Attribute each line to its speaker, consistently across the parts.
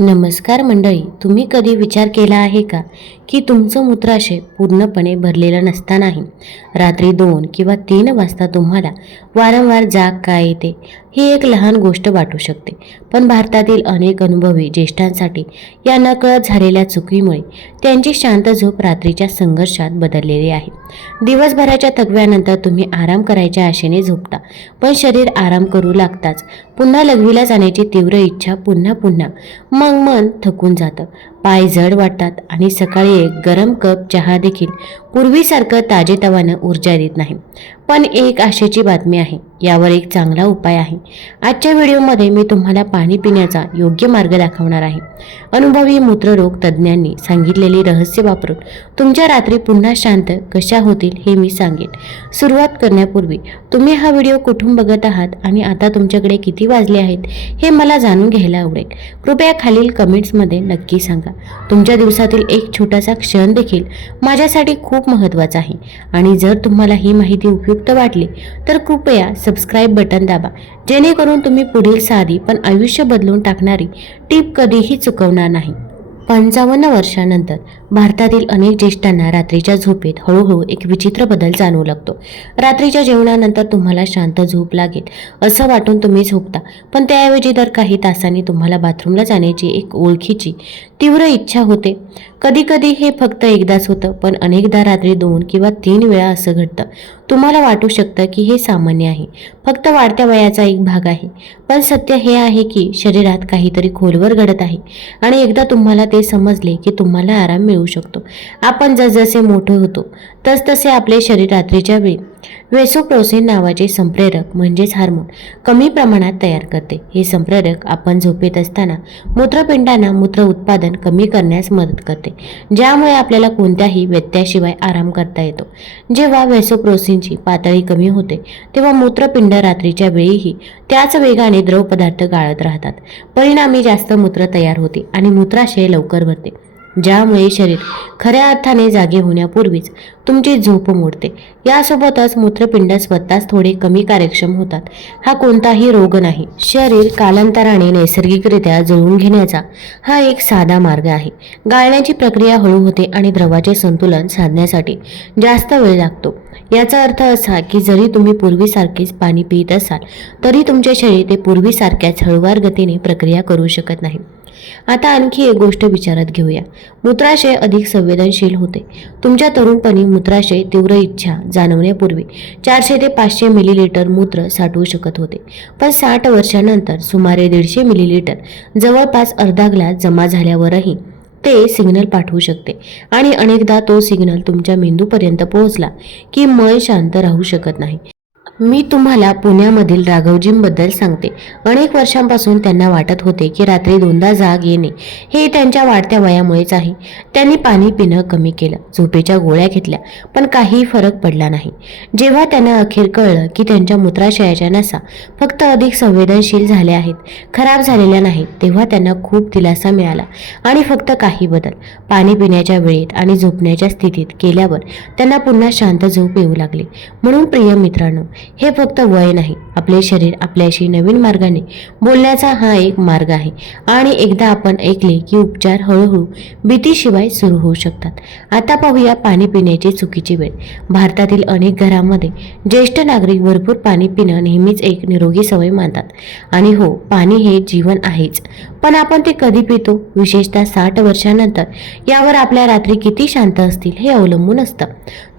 Speaker 1: नमस्कार मंडळी तुम्ही कधी विचार केला आहे का की तुमचं मूत्राशय पूर्णपणे भरलेलं नसतानाही? रात्री दोन किंवा तीन वाजता तुम्हाला वारंवार जाग का येते? ही एक लहान गोष्ट वाटू शकते. पण भारतातील अनेक अनुभवी ज्येष्ठांसाठी या नकळत झालेल्या चुकीमुळे त्यांची शांत झोप रात्रीच्या संघर्षात बदललेली आहे. दिवसभराच्या थकव्यानंतर तुम्ही आराम करायच्या आशेने झोपता पण शरीर आराम करू लागताच. पुन्हा लघवीला जाण्याची तीव्र इच्छा पुन्हा पुन्हा मग मन थकून जातं. पाय जड वाटतात आणि सकाळी एक गरम कप चहा देखील पूर्वीसारखं ताजेतवानं ऊर्जा देत नाही. पण एक आशेची बातमी आहे यावर एक चांगला उपाय आहे. आजच्या व्हिडिओमध्ये मी तुम्हाला पाणी पिण्याचा योग्य मार्ग दाखवणार आहे. अनुभवी मूत्ररोग तज्ज्ञांनी सांगितलेली रहस्य वापरून तुमच्या रात्री पुन्हा शांत कशा होतील हे मी सांगेन. सुरुवात करण्यापूर्वी तुम्ही हा व्हिडिओ कुठून बघत आहात आणि आता तुमच्याकडे किती वाजले आहेत हे मला जाणून घ्यायला आवडेल. कृपया खालील कमेंट्समध्ये नक्की सांगा. तुमच्या दिवसातील एक छोटासा क्षण देखील माझ्यासाठी खूप महत्त्वाचा आहे. आणि जर तुम्हाला ही माहिती उपयुक्त वाटली तर कृपया सबस्क्राईब बटन दाबा. जेणेकरून तुम्ही पुढील साधी पण आयुष्य बदलून टाकणारी टीप कधीही चुकवणार नाही. पंचावन्न वर्षानंतर भारतातील अनेक ज्येष्ठांना रात्रीच्या झोपेत हळूहळू एक विचित्र बदल जाणवू लागतो. रात्रीच्या जेवणानंतर तुम्हाला शांत झोप लागेल असं वाटून तुम्ही झोपता. पण त्याऐवजी दर काही तासांनी तुम्हाला बाथरूमला जाण्याची एक ओळखीची तीव्र इच्छा होते. कधीकधी हे फक्त एकदाच होतं पण अनेकदा रात्री दोन किंवा तीन वेळा असं घडतं. तुम्हाला वाटू शकतं की हे सामान्य आहे. फक्त वाढत्या वयाचा एक भाग आहे. पण सत्य हे आहे की शरीरात काहीतरी खोलवर घडत आहे आणि एकदा तुम्हाला ते समजले की तुम्हाला आराम मिळू शकतो. आपण जसजसे मोठे होतो तसतसे आपले शरीर रात्रीच्या वेळी वेसोप्रोसिन नावाचे संप्रेरक म्हणजेच हार्मोन कमी प्रमाणात तयार करते. हे संप्रेरक आपण झोपेत असताना मूत्रपिंडांना मूत्र उत्पादन कमी करण्यास मदत करते ज्यामुळे आपल्याला कोणत्याही व्यत्ययाशिवाय आराम करता येतो. जेव्हा वेसोप्रोसिनची पातळी कमी होते तेव्हा मूत्रपिंड रात्रीच्या वेळीही त्याच वेगाने द्रव पदार्थ गाळत राहतात. परिणामी जास्त मूत्र तयार होते आणि मूत्राशय लवकर भरते. ज्यामुळे शरीर खऱ्या अर्थाने जागे होण्यापूर्वीच तुमची झोप मोडते. यासोबतच मूत्रपिंड स्वतःच थोडे कमी कार्यक्षम होतात. हा कोणताही रोग नाही. शरीर कालांतराने नैसर्गिकरित्या जुळवून घेण्याचा हा एक साधा मार्ग आहे. गाळण्याची प्रक्रिया हळू होते आणि द्रवाचे संतुलन साधण्यासाठी जास्त वेळ लागतो. याचा अर्थ असा की जरी तुम्ही पूर्वीसारखेच पाणी पित असाल तरी तुमचे शरीर ते पूर्वीसारख्याच हळूवार गतीने प्रक्रिया करू शकत नाही. आता आणखी एक गोष्ट विचारात घेऊया. मूत्राशय अधिक संवेदनशील होते. तुमच्या तरुणपणी मूत्राशय तीव्र इच्छा जाणवण्यापूर्वी चारशे ते पाचशे मिलीलिटर मूत्र साठवू शकत होते. पण साठ वर्षानंतर सुमारे दीडशे मिलीलिटर जवळपास अर्धा ग्लास जमा झाल्यावरही ते सिग्नल पाठवू शकते आणि अनेकदा तो सिग्नल तुमच्या मेंदूपर्यंत पोहोचला की मन शांत राहू शकत नाही. मी तुम्हाला पुण्यामधील राघवजींबद्दल सांगते. अनेक वर्षांपासून त्यांना वाटत होते की रात्री दोनदा जाग येणे हे त्यांच्या वाढत्या वयामुळेच आहे. त्यांनी पाणी पिणं कमी केलं झोपेच्या गोळ्या घेतल्या पण काही फरक पडला नाही. जेव्हा त्यांना अखेर कळलं की त्यांच्या मूत्राशयाच्या नसा फक्त अधिक संवेदनशील झाल्या आहेत खराब झालेल्या नाहीत तेव्हा त्यांना खूप दिलासा मिळाला आणि फक्त काही बदल. पाणी पिण्याच्या वेळेत आणि झोपण्याच्या स्थितीत केल्यावर त्यांना पुन्हा शांत झोप येऊ लागली. म्हणून प्रिय मित्रांनो हे फक्त वय नाही आपले शरीर आपल्याशी नवीन मार्गाने बोलण्याचा हा एक मार्ग आहे. आणि एकदा आपण ऐकले की उपचार हळूहळू भीतीशिवाय सुरू होऊ शकतात. आता पाहूया पाणी पिण्याची चुकीची वेळ. भारतातील अनेक घरांमध्ये ज्येष्ठ नागरिक भरपूर पाणी पिणं नेहमीच एक निरोगी सवय मानतात. आणि हो पाणी हे जीवन आहेच. पण आपण ते कधी पितो? विशेषतः साठ वर्षानंतर. यावर आपल्या रात्री किती शांत असतील हे अवलंबून असतं.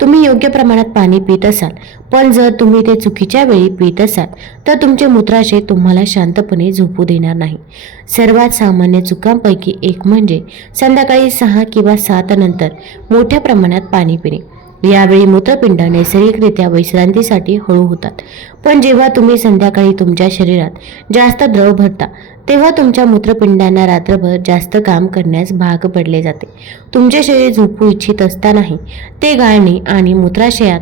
Speaker 1: तुम्ही योग्य प्रमाणात पाणी पित असाल पण जर तुम्ही ते चुकीच्या वेळी पीत असाल तर तुमचे मूत्राशय तुम्हाला शांतपणे झोपू देणार नाही. सर्वात सामान्य चुकांपैकी एक म्हणजे संध्याकाळी सहा किंवा सात नंतर मोठ्या प्रमाणात पाणी पिणे. यावेळी मूत्रपिंड नैसर्गिकरित्या विश्रांतीसाठी हळू होतात. पण जेव्हा तुम्ही संध्याकाळी तुमच्या शरीरात जास्त द्रव भरता तेव्हा तुमच्या मूत्रपिंडांना रात्रभर जास्त काम करण्यास भाग पडले जाते. तुमचे शरीर झोपू इच्छित असतानाही ते गाळणे आणि मूत्राशयात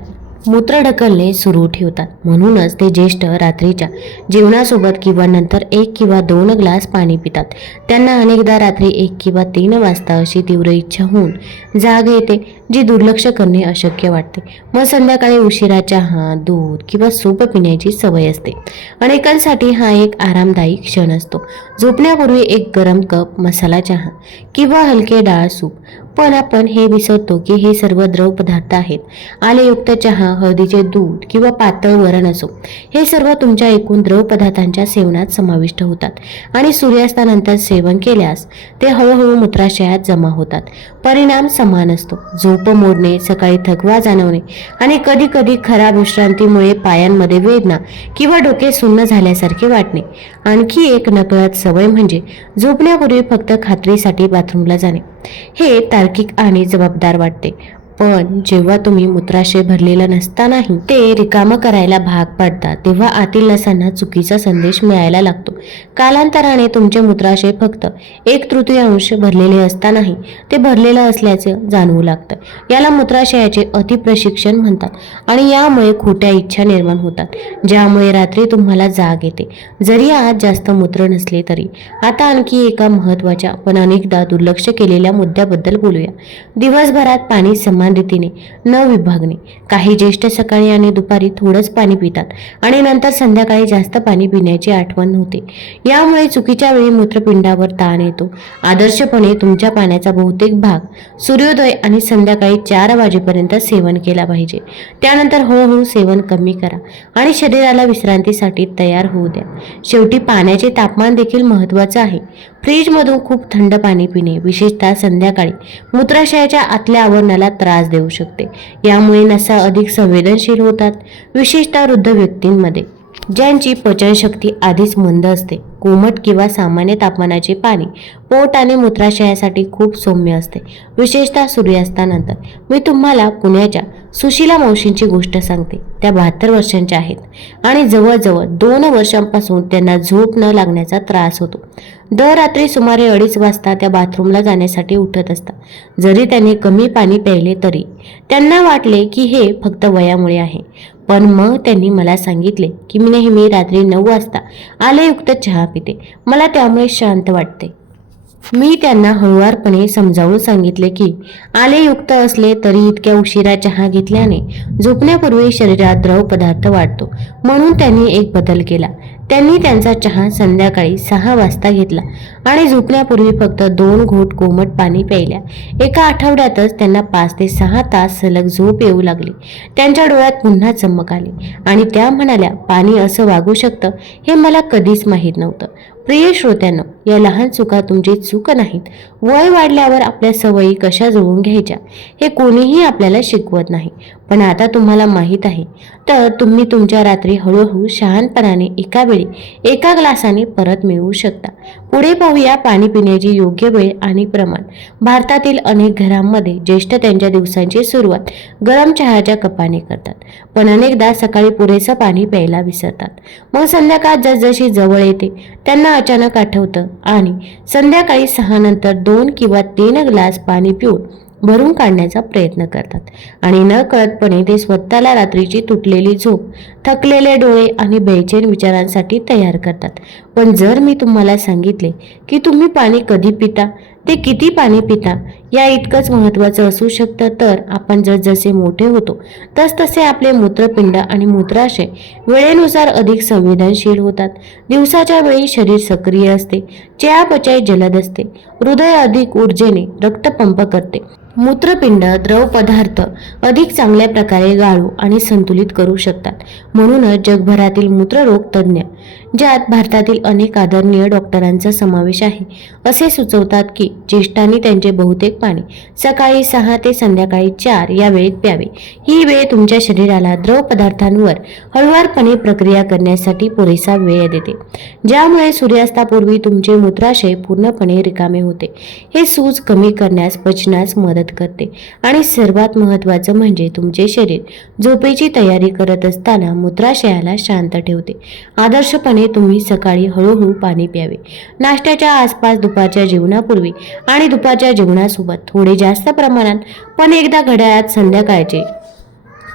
Speaker 1: मूत्र ढकलणे सुरू ठेवतात. म्हणूनच ते ज्येष्ठ रात्रीच्या जेवणासोबत किंवा नंतर एक किंवा दोन ग्लास पाणी पितात. त्यांना अनेकदा रात्री एक किंवा तीन वाजता अशी तीव्र इच्छा होऊन जाग येते जी दुर्लक्ष करणे अशक्य वाटते. मग संध्याकाळी उशिरा चहा दूध किंवा सूप पिण्याची सवय असते. अनेकांसाठी हा एक आरामदायी क्षण असतो. झोपण्यापूर्वी एक गरम कप मसाला चहा किंवा हलके डाळ सूप. पण आपण हे विसरतो की हे सर्व द्रव पदार्थ आहेत. आलेयुक्त चहा हळदीचे दूध किंवा पातळ वरण असो. हे सर्व तुमच्या एकूण द्रव पदार्थांच्या सेवनात समाविष्ट होतात आणि सूर्यास्तानंतर सेवन केल्यास ते हळूहळू मूत्राशयात जमा होतात. परिणाम समान असतो. झोप मोडणे सकाळी थकवा जाणवणे आणि कधी कधी खराब विश्रांतीमुळे पायांमध्ये वेदना किंवा डोके सुन्न झाल्यासारखे वाटणे. आणखी एक नकळत सवय म्हणजे झोपण्यापूर्वी फक्त खात्रीसाठी बाथरूमला जाणे. हे तार्किक आणि जबाबदार वाटते. पण जेव्हा तुम्ही मूत्राशय भरलेलं नसतानाही ते रिकामं करायला भाग पाडतात तेव्हा आतील नसांना चुकीचा संदेश मिळायला लागतो. कालांतराने तुमचे मूत्राशय फक्त एक तृतीयांश भरलेले असतानाही ते भरलेलं असल्याचं जाणवू लागतं. याला मूत्राशयाचे अतिप्रशिक्षण म्हणतात आणि यामुळे खोट्या इच्छा निर्माण होतात ज्यामुळे रात्री तुम्हाला जाग येते. जरी आज जास्त मूत्र नसले तरी. आता आणखी एका महत्त्वाच्या पण अनेकदा दुर्लक्ष केलेल्या मुद्द्याबद्दल बोलूया. दिवसभरात पाणी समान रीतीने न विभागणे. काही ज्येष्ठ सकाळी आणि दुपारी थोडंच पाणी पितात आणि नंतर संध्याकाळी जास्त पाणी पिण्याची आठवण होते. यामुळे चुकीच्या वेळी मूत्रपिंडावर ताण येतो. आदर्शपणे तुमच्या पाण्याचा बहुतेक भाग सूर्योदय आणि संध्याकाळी चार वाजेपर्यंत सेवन केला पाहिजे. त्यानंतर हळूहळू सेवन कमी करा आणि शरीराला विश्रांतीसाठी तयार होऊ द्या. शेवटी पाण्याचे तापमान देखील महत्त्वाचं आहे. फ्रीजमधून खूप थंड पाणी पिणे विशेषतः संध्याकाळी. मूत्राशयाच्या आतल्या आवरणाला त्रास देऊ शकते. यामुळे नसा अधिक संवेदनशील होतात विशेषतः वृद्ध व्यक्तींमध्ये. ज्यांची पचनशक्ती आधीच मंद असते कोमट किंवा सामान्य तापमानाचे पाणी पोट आणि मूत्राशयासाठी खूप सौम्य असते विशेषतः सूर्यास्तानंतर. मी तुम्हाला पुण्याच्या सुशीला मावशींची गोष्ट सांगते. त्या बहात्तर वर्षांच्या आहेत आणि जवळजवळ दोन वर्षांपासून त्यांना झोप न लागण्याचा त्रास होतो. दर रात्री सुमारे अडीच वाजता त्या बाथरूमला जाण्यासाठी उठत असतात. जरी त्याने कमी पाणी प्यायले तरी. त्यांना वाटले की हे फक्त वयामुळे आहे. पण मग त्यांनी मला सांगितले की मी नेहमी रात्री नऊ वाजता आलेयुक्त चहा पिते. मला त्यामुळे शांत वाटते. मी त्यांना हळुवारपणे समजावून सांगितले की आलेयुक्त असले तरी इतक्या उशिरा चहा घेतल्याने झोपण्यापूर्वी शरीरात द्रव पदार्थ वाढतो. म्हणून त्यांनी एक बदल केला. त्यांनी त्यांचा चहा संध्याकाळी सहा वाजता घेतला आणि झोपण्यापूर्वी फक्त दोन घोट कोमट पाणी प्यायल्या. एका आठवड्यातच त्यांना पाच ते सहा तास सलग झोप येऊ लागली. त्यांच्या डोळ्यात पुन्हा चमक आली आणि त्या म्हणाल्या पाणी असं वागू शकतं? हे मला कधीच माहीत नव्हतं. प्रिय श्रोत्यांनो या लहान चुका तुमची चूक नाहीत. वय वाढल्यावर आपल्या सवयी कशा जुळवून घ्यायच्या हे कोणीही आपल्याला शिकवत नाही. पण आता तुम्हाला माहीत आहे. तर तुम्ही तुमच्या रात्री हळूहळू शहाणपणाने एका वेळी एका ग्लासाने परत मिळवू शकता. पुढे पाहूया पाणी पिण्याची योग्य वेळ आणि प्रमाण. भारतातील अनेक घरांमध्ये ज्येष्ठ त्यांच्या दिवसांची सुरुवात गरम चहाच्या कपाने करतात. पण अनेकदा सकाळी पुरेसं पाणी प्यायला विसरतात. मग संध्याकाळ जसजशी जवळ येते त्यांना अचानक आठवतं आणि संध्याकाळी सहानंतर दोन किंवा तीन ग्लास पाणी पिऊन भरून काढण्याचा प्रयत्न करतात. आणि न कळतपणे ते स्वतःला रात्रीची तुटलेली झोप थकलेले डोळे आणि बेचैन विचारांसाठी तयार करतात. पण जर मी तुम्हाला सांगितले की तुम्ही पाणी कधी पिता ते किती पाणी पिता या इतकंच महत्त्वाचं असू शकतं तर आपण जसजसे मोठे होतो तसतसे आपले मूत्रपिंड आणि मूत्राशय वेळेनुसार अधिक संवेदनशील होतात. दिवसाच्या वेळी शरीर सक्रिय असते चयापचय जलद असते हृदय अधिक ऊर्जेने रक्तपंप करते. मूत्रपिंड द्रव पदार्थ अधिक चांगल्या प्रकारे गाळू आणि संतुलित करू शकतात. म्हणूनच जगभरातील मूत्ररोग तज्ज्ञ ज्यात भारतातील अनेक आदरणीय डॉक्टरांचा समावेश आहे. असे सुचवतात की ज्येष्ठांनी त्यांचे बहुतेक पाणी सकाळी सहा ते संध्याकाळी चार या वेळेत प्यावे. ही वेळ तुमच्या शरीराला द्रव पदार्थांवर हळुवारपणे प्रक्रिया करण्यासाठी पुरेसा वेळ देते. ज्यामुळे सूर्यास्तापूर्वी तुमचे मूत्राशय पूर्णपणे रिकामे होते. हे सूज कमी करण्यास पचनास मदत करते. आणि सर्वात महत्त्वाचं म्हणजे तुमचे शरीर झोपेची तयारी करत असताना मूत्राशयाला शांत ठेवते. आदर्शपणे तुम्ही सकाळी हळूहळू पाणी प्यावे. नाश्त्याच्या आसपास दुपारच्या जेवणापूर्वी आणि दुपारच्या जेवणासोबत थोडे जास्त प्रमाणात पण एकदा घड्याळात संध्याकाळचे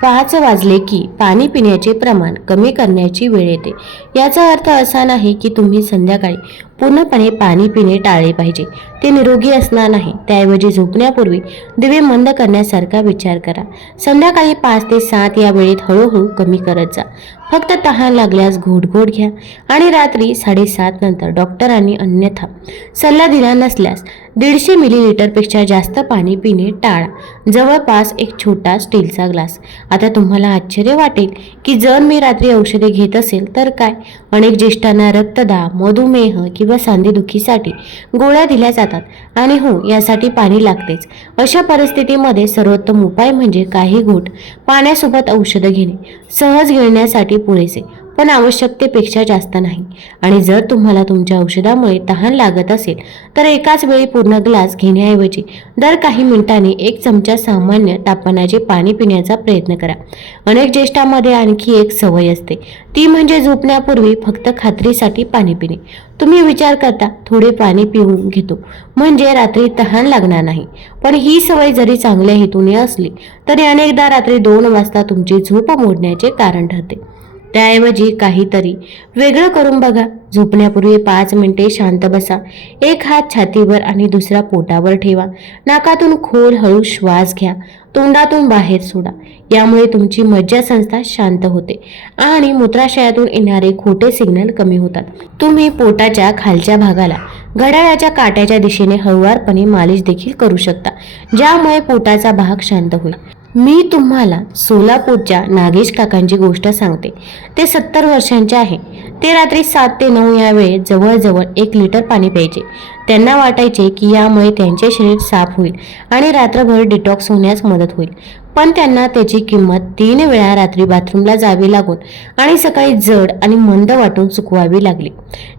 Speaker 1: पाच वाजले की पाणी पिण्याचे प्रमाण कमी करण्याची वेळ येते. याचा अर्थ असा नाही की तुम्ही संध्याकाळी पूर्णपणे पाणी पिणे टाळले पाहिजे. ते निरोगी असणार नाही. त्याऐवजी झोपण्यापूर्वी दिवे मंद करण्यासारखा विचार करा. संध्याकाळी पाच ते सात या वेळेत हळूहळू कमी करत जा. फक्त तहान लागल्यास घोट घोट घ्या. आणि रात्री साडेसात नंतर डॉक्टरांनी अन्यथा सल्ला दिला नसल्यास दीडशे मिलीलिटरपेक्षा जास्त पाणी पिणे टाळा. जवळपास एक छोटा स्टीलचा ग्लास. आता तुम्हाला आश्चर्य वाटेल की जर मी रात्री औषधे घेत असेल तर काय? अनेक ज्येष्ठांना रक्तदाब मधुमेह किंवा सांधेदुखीसाठी गोळ्या दिल्या जातात. आणि हो यासाठी पाणी लागतेच. अशा परिस्थितीमध्ये सर्वोत्तम उपाय म्हणजे काही घोट पाण्यासोबत औषधं घेणे. सहज घेण्यासाठी पुरेसे पण आवश्यकतेपेक्षा जास्त नाही. आणि जर तुम्हाला तुमच्या औषधामुळे तहान लागत असेल तर एकाच वेळी पूर्ण ग्लास घेण्याऐवजी दर काही मिनिटांनी एक चमचा सामान्य तापमानाचे पाणी पिण्याचा प्रयत्न करा. अनेक ज्येष्ठांमध्ये आणखी एक सवय असते. ती म्हणजे झोपण्यापूर्वी फक्त खात्रीसाठी पाणी पिणे. तुम्ही विचार करता थोडे पाणी पिऊन घेतो. म्हणजे रात्री तहान लागणार नाही. पण ही सवय जरी चांगल्या हेतूने असली तरी अनेकदा रात्री दोन वाजता तुमची झोप मोडण्याचे कारण ठरते. त्याऐवजी काहीतरी वेगळं करून बघा. झोपण्यापूर्वी पाच मिनिटे शांत बसा. एक हात छातीवर आणि दुसरा पोटावर ठेवा. नाकातून खोल हळू श्वास घ्या. तोंडातून बाहेर सोडा. यामुळे तुमची मज्जासंस्था शांत होते आणि मूत्राशयातून येणारे खोटे सिग्नल कमी होतात. तुम्ही पोटाच्या खालच्या भागाला घड्याळाच्या काट्याच्या दिशेने हळुवारपणे मालिश देखील करू शकता ज्यामुळे पोटाचा भाग शांत होईल. मी तुम्हाला सोलापूरच्या नागेश काकांची गोष्ट सांगते. ते सत्तर वर्षांचे आहे. ते रात्री सात ते नऊ या वेळेत जवळजवळ एक लिटर पाणी प्यायचे. त्यांना वाटायचे की यामुळे त्यांचे शरीर साफ होईल आणि रात्रभर डिटॉक्स होण्यास मदत होईल. पण त्यांना त्याची किंमत तीन वेळा रात्री बाथरूमला जावी लागून आणि सकाळी जड आणि मंद वाटून चुकवावी लागली.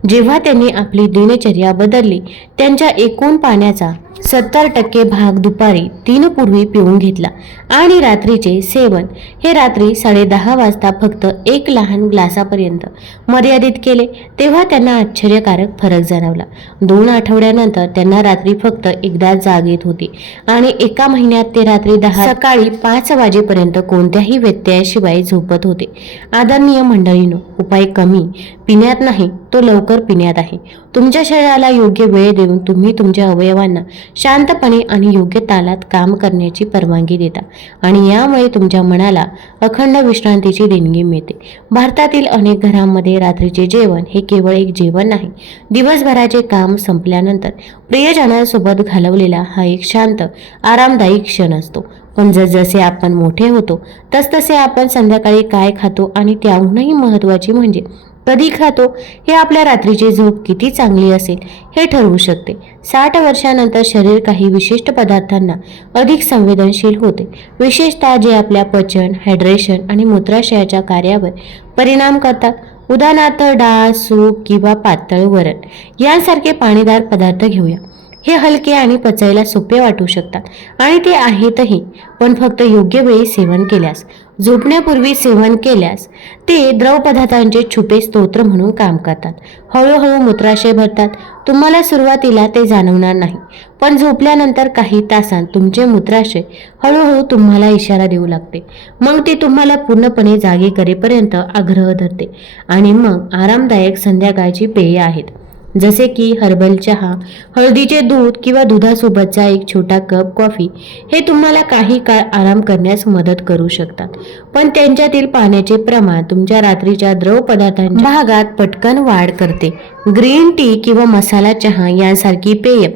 Speaker 1: जेव्हा त्यांनी आपली दिनचर्या बदलली त्यांच्या एकूण पाण्याचा सत्तर टक्के भाग दुपारी तीन पूर्वी पिऊन घेतला. आणि रात्रीचे सेवन. हे रात्री साडेदहा वाजता फक्त एक लहान ग्लासापर्यंत मर्यादित केले. तेव्हा त्यांना आश्चर्यकारक फरक जाणवला. दोन आठवड्यानंतर त्यांना रात्री फक्त एकदा जाग येत होती. आणि एका महिन्यात ते रात्री दहा सकाळी पाच वाजेपर्यंत कोणत्याही व्यत्ययाशिवाय झोपत होते. आदरणीय मंडळीनो उपाय कमी. पिण्यात नाही तो लवकर पिण्यात आहे. तुमच्या शरीराला योग्य वेळ देऊन तुम्ही तुमच्या अवयवांना शांतपणे आणि योग्य तालात काम करण्याची परवानगी देता. आणि यामुळे तुमच्या मनाला अखंड विश्रांतीची देणगी मिळते. भारतातील अनेक घरांमध्ये रात्रीचे जेवण हे केवळ एक जेवण नाही दिवसभराचे काम संपल्यानंतर प्रियजनांसोबत घालवलेला हा एक शांत आरामदायी क्षण असतो. पण जसजसे आपण मोठे होतो तसतसे आपण संध्याकाळी काय खातो आणि त्याहूनही महत्त्वाची म्हणजे कधी खातो हे आपल्या रात्रीची झोप किती चांगली असेल हे ठरवू शकते. साठ वर्षानंतर शरीर काही विशिष्ट पदार्थांना अधिक संवेदनशील होते. विशेषतः जे आपल्या पचन हायड्रेशन आणि मूत्राशयाच्या कार्यावर परिणाम करतात. उदाहरणार्थ डाळ सूप किंवा पातळ वरण. यांसारखे पाणीदार पदार्थ घेऊया. हे हलके आणि पचायला सोपे वाटू शकतात. आणि ते आहेतही पण फक्त योग्य वेळी सेवन केल्यास. झोपण्यापूर्वी सेवन केल्यास ते द्रव पदार्थांचे छुपे स्तोत्र म्हणून काम करतात. हळूहळू मूत्राशय भरतात. तुम्हाला सुरुवातीला ते जाणवणार नाही. पण झोपल्यानंतर काही तासांत तुमचे मूत्राशय हळूहळू तुम्हाला इशारा देऊ लागते. मग ते तुम्हाला पूर्णपणे जागे करेपर्यंत आग्रह धरते आणि मग आरामदायक संध्याकाळची पेये आहेत. जसे की हर्बल चहा हळदीचे दूध किंवा दुधासोबतचा एक छोटा कप कॉफी हे तुम्हाला काही काळ आराम करण्यास मदत करू शकतात. पण त्यांच्यातील पाण्याचे प्रमाण तुमच्या रात्रीच्या द्रव पदार्थांच्या भागात पटकन वाढ करते. ग्रीन टी किंवा मसाला चहा यांसारखी पेय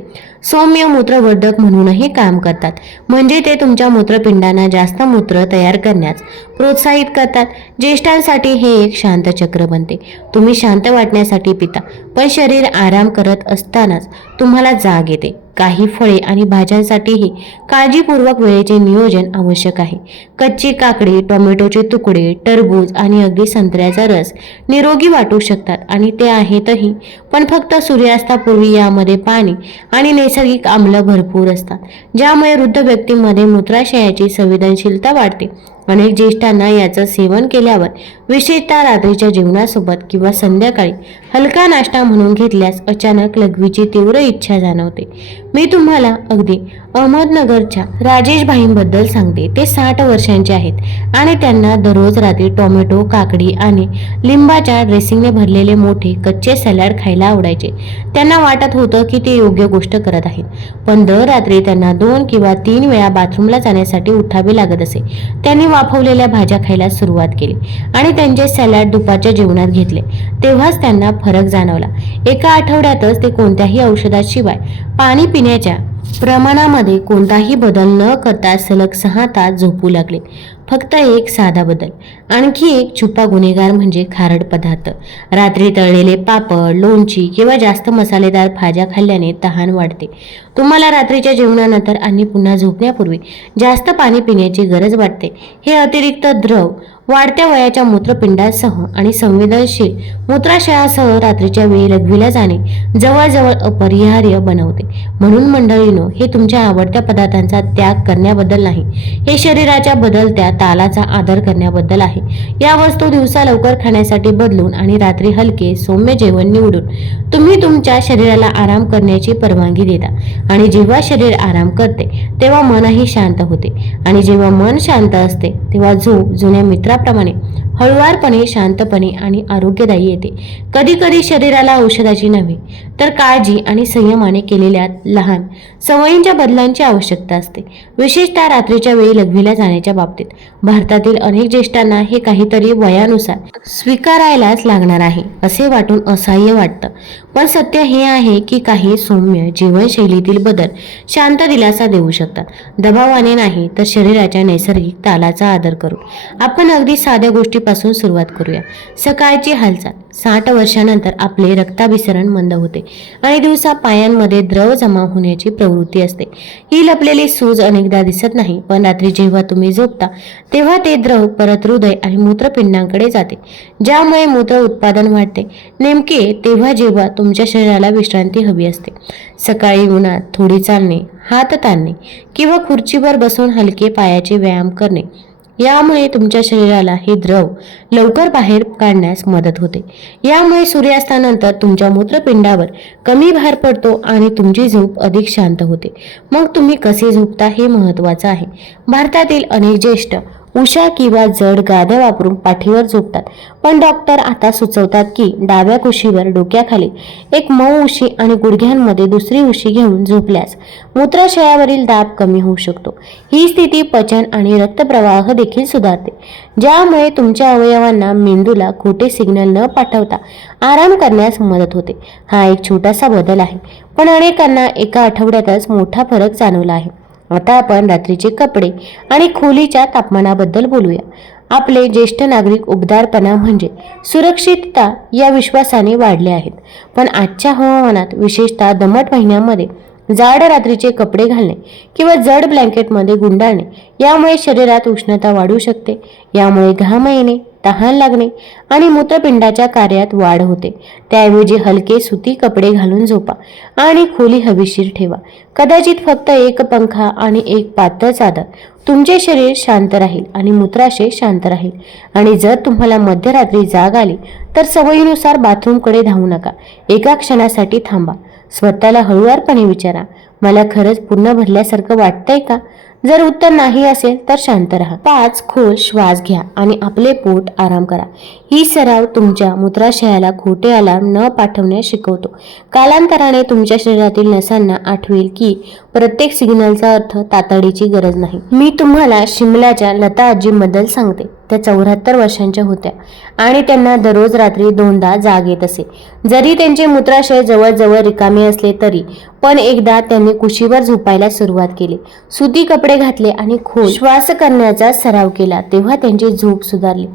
Speaker 1: सौम्य मूत्रवर्धक म्हणूनही काम करतात. म्हणजे ते तुमच्या मूत्रपिंडांना जास्त मूत्र तयार करण्यास प्रोत्साहित करतात. ज्येष्ठांसाठी हे एक शांत चक्र बनते. तुम्ही शांत वाटण्यासाठी पिता पण शरीर आराम करत असतानाच तुम्हाला जाग येते. काही फळे आणि भाज्यांसाठीही काळजीपूर्वक वेळेचे नियोजन आवश्यक आहे. कच्ची काकडी टोमॅटोचे तुकडे टरबूज आणि अगदी संत्र्याचा रस निरोगी वाटू शकतात आणि ते आहेतही पण फक्त सूर्यास्तापूर्वी यामध्ये पाणी आणि नैसर्गिक आम्ल भरपूर असतात ज्यामुळे वृद्ध व्यक्तींमध्ये मूत्राशयाची संवेदनशीलता वाढते. अनेक ज्येष्ठांना याचं सेवन केल्यावर विशेषतः रात्रीच्या जेवणासोबत किंवा संध्याकाळी हलका नाश्ता म्हणून घेतल्यास अचानक लघवीची तीव्र इच्छा जाणवते. मी तुम्हाला अगदी अहमदनगरच्या राजेश भाईंबद्दल सांगते. ते साठ वर्षांचे आहेत आणि त्यांना दररोज रात्री टोमॅटो काकडी आणि लिंबाच्या ड्रेसिंगने भरलेले मोठे कच्चे सॅलड खायला आवडायचे. त्यांना वाटत होतं की ते योग्य गोष्ट करत आहेत. पण दर रात्री त्यांना दोन किंवा तीन वेळा बाथरूमला जाण्यासाठी उठावे लागत असे. त्यांनी वाफवलेल्या भाज्या खायला सुरुवात केली आणि त्यांचे सॅलड दुपारच्या जेवणात घेतले. तेव्हाच त्यांना फरक जाणवला. एका आठवड्यातच ते कोणत्याही औषधाशिवाय पाणी पिण्याच्या प्रमाणामध्ये कोणताही बदल न करता सलग सहा तास झोपू लागले. फक्त एक साधा बदल. आणखी एक छुपा गुन्हेगार म्हणजे खारट पदार्थ. रात्री तळलेले पापड लोणची किंवा जास्त मसालेदार भाज्या खाल्ल्याने तहान वाढते. तुम्हाला रात्रीच्या जेवणानंतर आणि पुन्हा झोपण्यापूर्वी जास्त पाणी पिण्याची गरज वाटते. हे अतिरिक्त द्रव वाढत्या वयाच्या मूत्रपिंडासह आणि संवेदनशील मूत्राशयासह रात्रीच्या वेळी रगविल्या जाणे जवळजवळ अपरिहार्य बनवते. म्हणून मंडळीनो हे तुमच्या आवडत्या पदार्थांचा त्याग करण्याबद्दल नाही. हे शरीराच्या बदलत्या तालाचा आदर करण्याबद्दल आहे. या वस्तू दिवसा लवकर खाण्यासाठी बदलून आणि रात्री हलके सौम्य जेवण निवडून तुम्ही तुमच्या शरीराला आराम करण्याची परवानगी देता आणि जेव्हा शरीर आराम करते तेव्हा मनही शांत होते. आणि जेव्हा मन शांत असते तेव्हा झोप जुन्या मित्रा मित्राप्रमाणे हळुवारपणे शांतपणे आणि आरोग्यदायी येते. कधीकधी शरीराला औषधाची नव्हे तर काळजी आणि संयमाने केलेल्या लहान सवयींच्या बदलांची आवश्यकता असते. विशेषतः रात्रीच्या वेळी लघवीला जाण्याच्या बाबतीत. भारतातील अनेक ज्येष्ठांना हे काहीतरी वयानुसार स्वीकारायलाच लागणार आहे असे वाटून असह्य वाटतं. पण सत्य हे आहे की काही सौम्य जीवनशैलीतील बदल शांत दिलासा देऊ शकतात. दबावाने नाही तर शरीराच्या नैसर्गिक तालाचा आदर करू. आपण अगदी साध्या गोष्टी पासून सुरुवात करूया. सकाळची हालचाल. साठ वर्षानंतर आपले रक्ताभिसरण मंद होते आणि दिवसा पायांमध्ये द्रव जमा होण्याची प्रवृत्ती असते. ही लपलेली सूज अनेकदा दिसत नाही पण रात्री जेव्हा तुम्ही झोपता तेव्हा ते द्रव परत हृदय आणि मूत्रपिंडांकडे जाते ज्यामुळे मूत्र उत्पादन वाढते. नेमके तेव्हा जेव्हा तुमच्या शरीराला विश्रांती हवी असते. सकाळी उन्हात थोडी चालणे हात ताणणे किंवा खुर्चीवर बसून हलके पायाचे व्यायाम करणे यामुळे तुमच्या शरीराला हे द्रव लवकर बाहेर काढण्यास मदत होते. यामुळे सूर्यास्तानंतर तुमच्या मूत्रपिंडावर कमी भार पडतो आणि तुमची झोप अधिक शांत होते. मग तुम्ही कसे झोपता हे महत्त्वाचं आहे. भारतातील अनेक ज्येष्ठ उषा किंवा जड गाद्या वापरून पाठीवर झोपतात. पण डॉक्टर आता सुचवतात की डाव्या कुशीवर डोक्याखाली एक मऊ उशी आणि गुडघ्यांमध्ये दुसरी उशी घेऊन झोपल्यास मूत्राशयावरील दाब कमी होऊ शकतो. ही स्थिती पचन आणि रक्तप्रवाह देखील सुधारते. ज्यामुळे तुमच्या अवयवांना मेंदूला खोटे सिग्नल न पाठवता आराम करण्यास मदत होते. हा एक छोटासा बदल आहे. पण अनेकांना एका आठवड्यातच मोठा फरक जाणवला आहे. आता आपण रात्रीचे कपडे आणि खोलीच्या तापमानाबद्दल बोलूया. आपले ज्येष्ठ नागरिक उबदारपणा म्हणजे सुरक्षितता या विश्वासाने वाढले आहेत. पण आजच्या हवामानात विशेषतः दमट महिन्यामध्ये जाड रात्रीचे कपडे घालणे किंवा जड ब्लँकेटमध्ये गुंडाळणे यामुळे शरीरात उष्णता वाढू शकते. यामुळे घाम येणे तहान लागणे आणि मूत्रपिंडाच्या कार्यात वाढ होते. त्याऐवजी हलके सुती कपडे घालून झोपा आणि खोली हवेशीर ठेवा. कदाचित फक्त एक पंखा आणि एक पातळ चादर तुमचे शरीर शांत राहील आणि मूत्राशय शांत राहील. आणि जर तुम्हाला मध्यरात्री जाग आली तर सवयीनुसार बाथरूमकडे धावू नका. एका क्षणासाठी थांबा. स्वतःला हळुवारपणे विचारा. मला खरंच पूर्ण भरल्यासारखं वाटतंय का? जर उत्तर नाही असेल तर शांत राहा. पाच खोल श्वास घ्या आणि आपले पोट आराम करा. ही सराव तुमच्या मूत्राशयाला खोटे अलार्म न पाठवण्यास शिकवतो. कालांतराने तुमच्या शरीरातील नसांना आठवेल की प्रत्येक सिग्नलचा अर्थ तातडीची गरज नाही. मी तुम्हाला शिमल्याच्या लता आजीबद्दल सांगते. त्या चौऱ्याहत्तर वर्षांच्या होत्या. आणि त्यांना दररोज रात्री दोनदा जाग येत असे. जरी त्यांचे मूत्राशय जवळजवळ रिकामे असले तरी पण एकदा त्यांनी कुशीवर झोपायला सुरुवात केली. सुती कपडे घातले आणि खोल श्वास करण्याचा सराव केला तेव्हा त्यांची झोप सुधारली.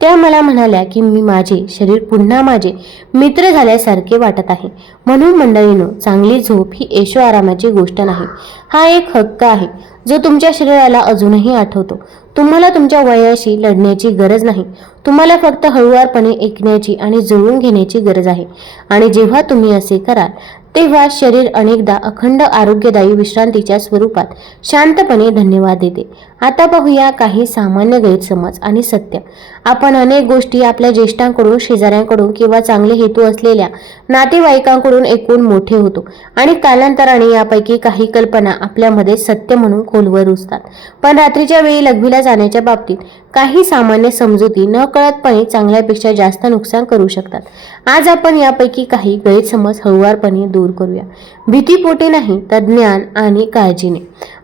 Speaker 1: त्या मला म्हणाल्या की मी माझे शरीर पुन्हा माझे मित्र झाल्यासारखे वाटत आहे. म्हणून मंडळीनो चांगली झोप ही ऐशो आरामाची गोष्ट नाही. हा एक हक्क आहे जो तुमच्या शरीराला अजूनही आठवतो. तुम्हाला तुमच्या वयाशी लढण्याची गरज नाही. तुम्हाला फक्त हळुवारपणे ऐकण्याची आणि जुळवून घेण्याची गरज आहे. आणि जेव्हा तुम्ही असे कराल तेव्हा शरीर अनेकदा अखंड आरोग्यदायी विश्रांतीच्या स्वरूपात शांतपणे धन्यवाद देते. आता पाहूया काही सामान्य गैरसमज आणि सत्य. आपण अनेक गोष्टी आपल्या ज्येष्ठांकडून शेजाऱ्यांकडून किंवा चांगले हेतू असलेल्या नातेवाईकांकडून ऐकून मोठे होतो आणि कालांतराने यापैकी काही कल्पना आपल्यामध्ये सत्य म्हणून खोलवर रुजतात. पण रात्रीच्या वेळी लघवीला जाण्याच्या बाबतीत काही सामान्य समजुती न कळतपणे चांगल्यापेक्षा जास्त नुकसान करू शकतात. आज आपण यापैकी काही गैरसमज हळुवारपणे दूर करूया. भीतीपोटी नाही तर ज्ञान आणि काळजीने.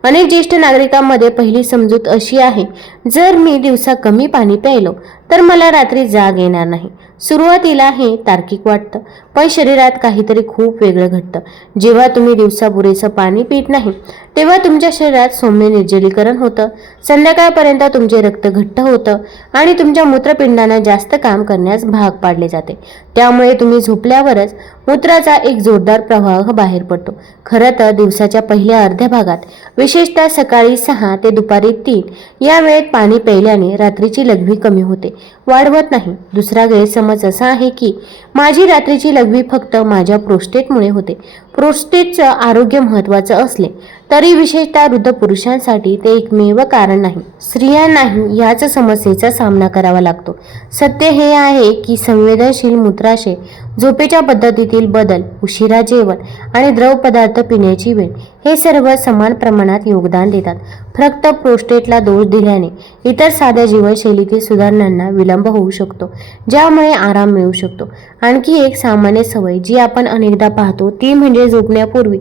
Speaker 1: अनेक ज्येष्ठ नागरिकांमध्ये पहिली समजूत अशी आहे जर मी दिवसा कमी पाणी प्यायलो तर मला रात्री जाग येणार नाही. सुरुवातीला हे तार्किक वाटतं पण शरीरात काहीतरी खूप वेगळं घडतं. जेव्हा तुम्ही दिवसा पुरेसं पाणी पित नाही तेव्हा तुमच्या शरीरात सौम्य निर्जलीकरण होतं. संध्याकाळपर्यंत तुमचे रक्त घट्ट होतं आणि तुमच्या मूत्रपिंडांना जास्त काम करण्यास भाग पाडले जाते. त्यामुळे तुम्ही झोपल्यावरच मूत्राचा एक जोरदार प्रवाह बाहेर पडतो. खरं तर दिवसाच्या पहिल्या अर्ध्या भागात विशेषतः सकाळी सहा ते दुपारी तीन. या वेळेत पाणी प्यायल्याने रात्रीची लघवी कमी होते. वाढवत नाही. दुसरा गैरसमज असा आहे की माझी रात्रीची लघवी फक्त माझ्या प्रोस्टेटमुळे होते. प्रोस्टेटचं आरोग्य महत्त्वाचं असले तरी विशेषतः वृद्ध पुरुषांसाठी ते एकमेव कारण नाही. स्त्रियांनाही याच समस्येचा सामना करावा लागतो. सत्य हे आहे की संवेदनशील मूत्राशय झोपेच्या पद्धतीतील बदल उशिरा जेवण आणि द्रव पदार्थ पिण्याची वेळ हे सर्व समान प्रमाणात योगदान देतात. फक्त प्रोस्टेटला दोष दिल्याने इतर साध्या जीवनशैलीतील सुधारणांना विलंब होऊ शकतो ज्यामुळे आराम मिळू शकतो. आणखी एक सामान्य सवय जी आपण अनेकदा पाहतो ती म्हणजे झोपण्यापूर्वी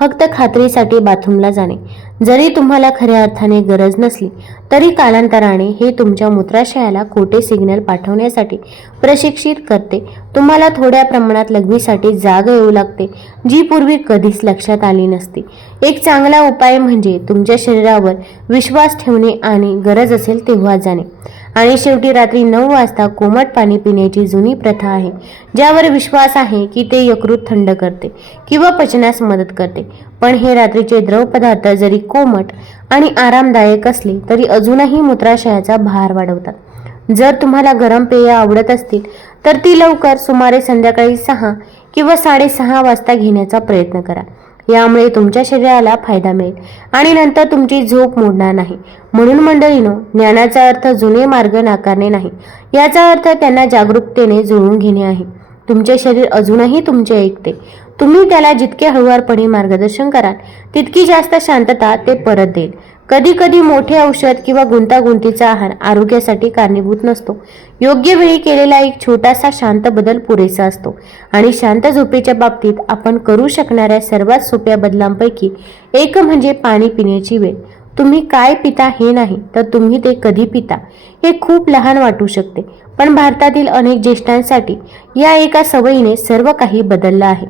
Speaker 1: फक्त खात्रीसाठी बाथरूमला जाणे. जरी तुम्हाला खऱ्या अर्थाने गरज नसली तरी कालांतराने हे तुमच्या मूत्राशयाला खोटे सिग्नल पाठवण्यासाठी प्रशिक्षित करते. तुम्हाला थोड्या प्रमाणात लघवीसाठी जाग येऊ लागते जी पूर्वी कधीच लक्षात आली नसती. एक चांगला उपाय म्हणजे तुमच्या शरीरावर विश्वास ठेवणे आणि गरज असेल तेव्हा जाणे. आणि शेवटी रात्री नऊ वाजता कोमट पाणी पिण्याची जुनी प्रथा आहे ज्यावर विश्वास आहे की ते यकृत थंड करते किंवा पचनास मदत करते. पण हे रात्रीचे द्रव पदार्थ जरी कोमट आणि आरामदायक असले तरी अजूनही मूत्राशयाचा भार वाढवतात. जर तुम्हाला गरम पेय आवडत असतील तर ती लवकर सुमारे संध्याकाळी सहा किंवा साडेसहा वाजता घेण्याचा प्रयत्न करा. यामुळे तुमच्या शरीराला फायदा मिळेल. आणि नंतर तुमची झोप मोडणार नाही. म्हणून मंडळीनो ज्ञानाचा अर्थ जुने मार्ग नाकारणे नाही. याचा अर्थ त्यांना जागरूकतेने जुळवून घेणे आहे. तुमचे शरीर अजूनही तुमचे ऐकते. तुम्ही त्याला जितके हळुवारपणे मार्गदर्शन कराल तितकी जास्त शांतता ते परत देईल. कधी कधी मोठे औषध किंवा गुंतागुंतीचा आहार आरोग्यासाठी कारणीभूत नसतो. योग्य वेळी केलेला एक छोटासा शांत बदल पुरेसा असतो. आणि शांत झोपेच्या बाबतीत आपण करू शकणाऱ्या सर्वात सोप्या बदलांपैकी एक म्हणजे पाणी पिण्याची वेळ. तुम्ही काय पिता हे नाही तर तुम्ही ते कधी पिता हे खूप लहान वाटू शकते. पण भारतातील अनेक ज्येष्ठांसाठी या एका सवयीने सर्व काही बदललं आहे.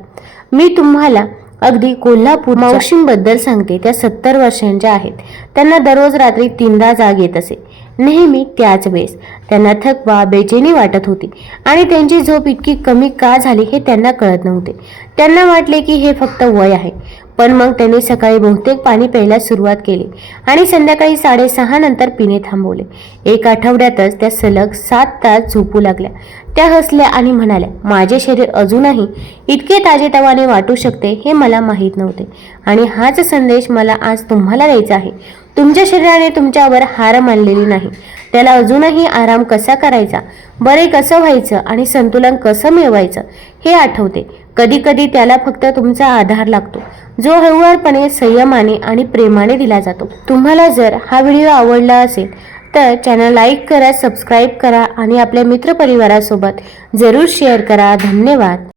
Speaker 1: मी तुम्हाला अगदी कोल्हापूर मावशींबद्दल सांगते. त्या सत्तर वर्षांच्या आहेत. त्यांना दररोज रात्री तीनदा जाग येत असे. नेहमी त्याच वेळेस. त्यांना थकवा बेचैनी वाटत होती. आणि त्यांची झोप इतकी कमी का झाली हे त्यांना कळत नव्हते. त्यांना वाटले की हे फक्त वय आहे. पण मग त्यांनी सकाळी बहुतेक पाणी प्यायला सुरुवात केली आणि संध्याकाळी साडेसहा नंतर पिणे थांबवले. एक आठवड्यातच त्या सलग सात तास झोपू लागल्या. त्या हसल्या आणि म्हणाल्या माझे शरीर अजूनही इतके ताजेतवाने वाटू शकते हे मला माहीत नव्हते. आणि हाच संदेश मला आज तुम्हाला द्यायचा आहे. तुमच्या शरीराने तुमच्यावर हार मानलेली नाही. त्याला अजूनही आराम कसा करायचा? बरे कसं व्हायचं? आणि संतुलन कसं मिळवायचं? हे आठवते. कधी कधी त्याला फक्त तुमचा आधार लागतो. जो हळूवारपणे संयमाने आणि प्रेमाने दिला जातो. तुम्हाला जर हा व्हिडिओ आवडला असेल तर चॅनल लाईक करा सबस्क्राईब करा आणि आपल्या मित्रपरिवारासोबत जरूर शेअर करा. धन्यवाद.